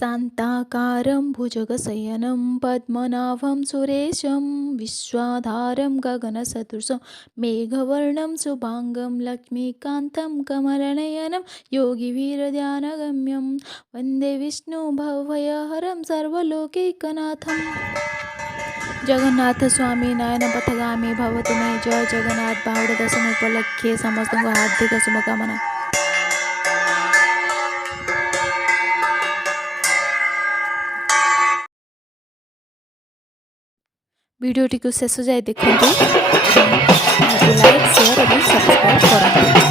शान्ताकारं भुजगशयनं पद्मनाभं सुरेशं विश्वाधारं गगनसदृशं मेघवर्णं शुभाङ्गं लक्ष्मीकान्तं कमलनयनं योगिवीरध्यानगम्यं वन्दे विष्णुभवभयहरं सर्वलोकैकनाथम्। जगन्नाथ स्वामी नयन पथगामी भवतु मे जय जगन्नाथ। बाहुड़ दशमी उपलक्षे समस्त हार्दिक शुभकामना। भिडियोटी को शेष जाए देखते लाइक शेयर और सब्सक्राइब करते।